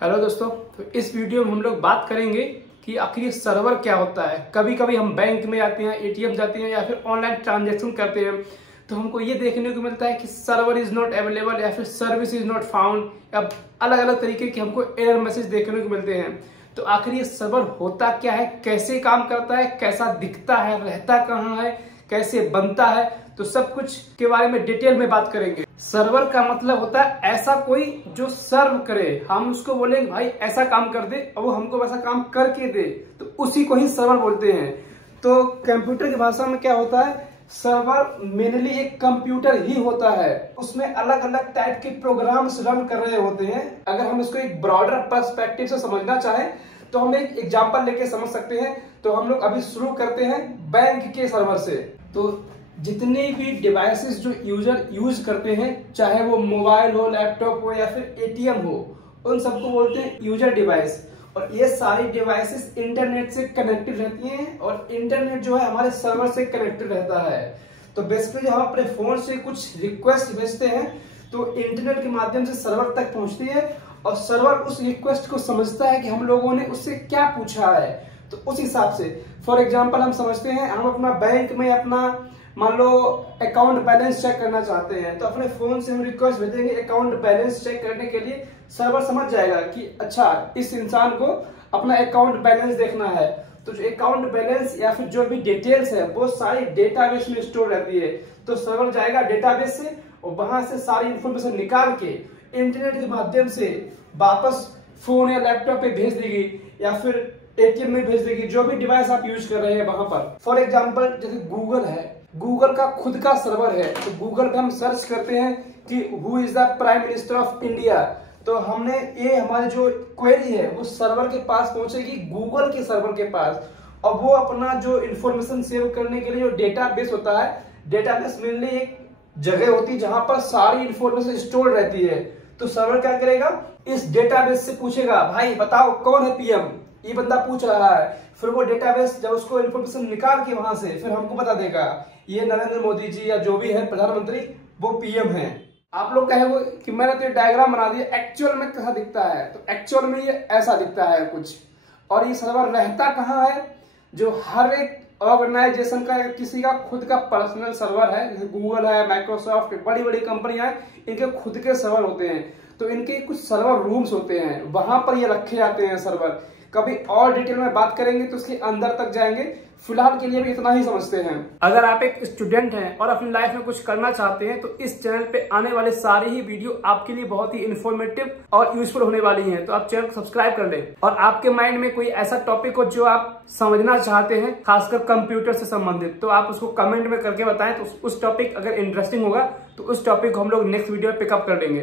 Hello दोस्तों, तो इस वीडियो में हम लोग बात करेंगे कि आखिर ये सर्वर क्या होता है। कभी कभी हम बैंक में आते हैं, एटीएम जाते हैं या फिर ऑनलाइन ट्रांजैक्शन करते हैं तो हमको ये देखने को मिलता है कि सर्वर इज नॉट अवेलेबल या फिर सर्विस इज नॉट फाउंड या अलग अलग तरीके के हमको एरर मैसेज देखने को मिलते हैं। तो आखिर ये सर्वर होता क्या है, कैसे काम करता है, कैसा दिखता है, रहता कहाँ है, कैसे बनता है, तो सब कुछ के बारे में डिटेल में बात करेंगे। सर्वर का मतलब होता है ऐसा कोई जो सर्व करे, हम उसको बोलेंगे भाई ऐसा काम कर दे और वो हमको वैसा काम करके दे, तो उसी को ही सर्वर बोलते हैं। तो कंप्यूटर की भाषा में क्या होता है, सर्वर मेनली एक कंप्यूटर ही होता है, उसमें अलग अलग टाइप के प्रोग्राम्स रन कर रहे होते हैं। अगर हम इसको एक ब्रॉडर पर्सपेक्टिव से समझना चाहें तो हम एक एग्जांपल लेके समझ सकते हैं। तो हम लोग अभी शुरू करते हैं बैंक के सर्वर से। तो जितने भी डिवाइसेस जो यूजर यूज करते हैं, चाहे वो मोबाइल हो, लैपटॉप हो या फिर एटीएम हो, उन सबको बोलते हैं यूजर डिवाइस। और ये सारी डिवाइसेस इंटरनेट से कनेक्टेड रहती हैं और इंटरनेट जो है हमारे सर्वर से कनेक्टेड रहता है। तो बेसिकली जब हम अपने फोन से कुछ रिक्वेस्ट भेजते हैं तो इंटरनेट के माध्यम से सर्वर तक पहुंचती है और सर्वर उस रिक्वेस्ट को समझता है कि हम लोगों ने उससे क्या पूछा है। तो उस हिसाब से फॉर एग्जांपल हम समझते हैं हम अपना बैंक में अपना मान लो अकाउंट बैलेंस चेक करना चाहते हैं, तो अपने फोन से हम रिक्वेस्ट भेजेंगे अकाउंट बैलेंस चेक करने के लिए। सर्वर समझ जाएगा कि अच्छा इस इंसान को अपना अकाउंट बैलेंस देखना है। तो जो अकाउंट बैलेंस या फिर जो भी डिटेल्स है वो सारी डेटाबेस में स्टोर रहती है। तो सर्वर जाएगा डेटाबेस से और वहां से सारी इंफॉर्मेशन निकाल के इंटरनेट के माध्यम से वापस फोन या लैपटॉप पे भेज देगी या फिर एटीएम में भेज देगी, जो भी डिवाइस आप यूज कर रहे हैं वहां पर। फॉर एग्जांपल जैसे गूगल है, गूगल का खुद का सर्वर है। तो गूगल पे हम सर्च करते हैं कि who is the prime minister of India, तो हमने ये हमारी जो क्वेरी है वो सर्वर के पास पहुंचेगी, गूगल के सर्वर के पास। और वो अपना जो इंफॉर्मेशन सेव करने के लिए जो डेटाबेस होता है, डेटाबेस मेनली एक जगह होती है जहां पर सारी इंफॉर्मेशन स्टोर रहती है। तो सर्वर क्या करेगा, इस डेटाबेस से पूछेगा भाई बताओ कौन है पीएम, ये बंदा पूछ रहा है। फिर वो डेटाबेस जब उसको इन्फॉर्मेशन निकाल के वहां से फिर हमको बता देगा ये नरेंद्र मोदी जी या जो भी है प्रधानमंत्री वो पीएम है। आप लोग कहेंगे कि मैंने तो ये डायग्राम बना दिया, एक्चुअल में कैसा दिखता है, तो एक्चुअल में ये ऐसा दिखता है कुछ। और ये सर्वर रहता कहाँ है, जो हर एक ऑर्गेनाइजेशन का किसी का खुद का पर्सनल सर्वर है, जैसे गूगल है, माइक्रोसॉफ्ट, बड़ी बड़ी कंपनियां हैं, इनके खुद के सर्वर होते हैं। तो इनके कुछ सर्वर रूम्स होते हैं, वहां पर ये रखे जाते हैं सर्वर। कभी और डिटेल में बात करेंगे तो उसके अंदर तक जाएंगे, फिलहाल के लिए भी इतना ही समझते हैं। अगर आप एक स्टूडेंट हैं और अपनी लाइफ में कुछ करना चाहते हैं तो इस चैनल पे आने वाले सारे ही वीडियो आपके लिए बहुत ही इन्फॉर्मेटिव और यूजफुल होने वाली हैं। तो आप चैनल को सब्सक्राइब कर लें। और आपके माइंड में कोई ऐसा टॉपिक हो जो आप समझना चाहते हैं, खासकर कंप्यूटर से संबंधित, तो आप उसको कमेंट में करके बताएं। तो उस टॉपिक अगर इंटरेस्टिंग होगा तो उस टॉपिक को हम लोग नेक्स्ट वीडियो में पिकअप कर लेंगे।